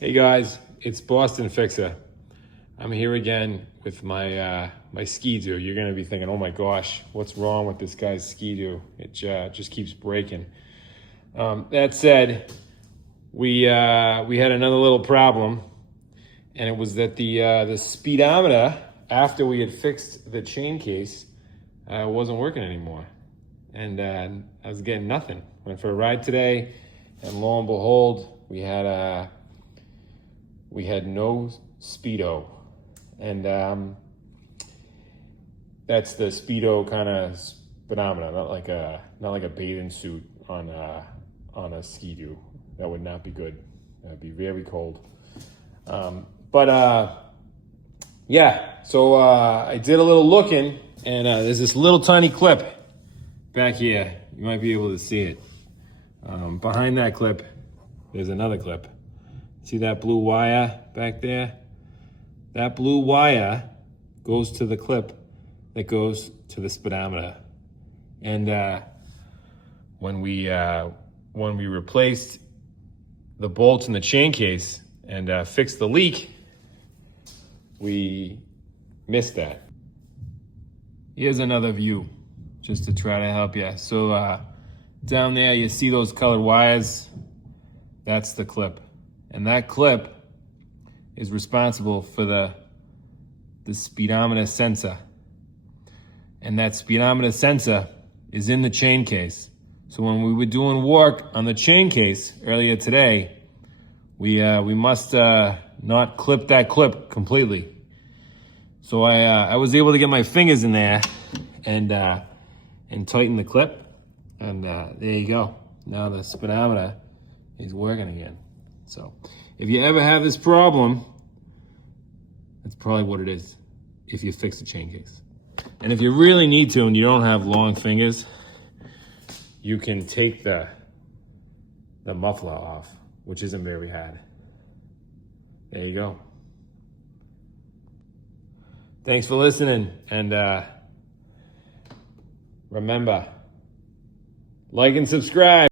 Hey guys, it's Boston Fixer. I'm here again with my my Ski Doo. You're gonna be thinking, oh my gosh, what's wrong with this guy's Ski Doo? It just keeps breaking. That said, we had another little problem, and it was that the speedometer, after we had fixed the chain case, wasn't working anymore, and I was getting nothing. Went for a ride today, and lo and behold, we had no speedo, and that's the speedo kind of speedometer, not like a bathing suit on a Ski Doo. That would not be good. That'd be very cold. Yeah. So I did a little looking, and there's this little tiny clip back here. You might be able to see it. Behind that clip, there's another clip. See that blue wire back there? That blue wire goes to the clip that goes to the speedometer. And when we replaced the bolts in the chain case and fixed the leak, we missed that. Here's another view, just to try to help you. So down there, you see those colored wires? That's the clip. And that clip is responsible for the speedometer sensor. And that speedometer sensor is in the chain case. So when we were doing work on the chain case earlier today, we must not clip that clip completely. So I was able to get my fingers in there and tighten the clip. And there you go. Now the speedometer is working again. So if you ever have this problem, that's probably what it is, if you fix the chain case. And if you really need to and you don't have long fingers, you can take the muffler off, which isn't very hard. There you go. Thanks for listening, and remember, like and subscribe.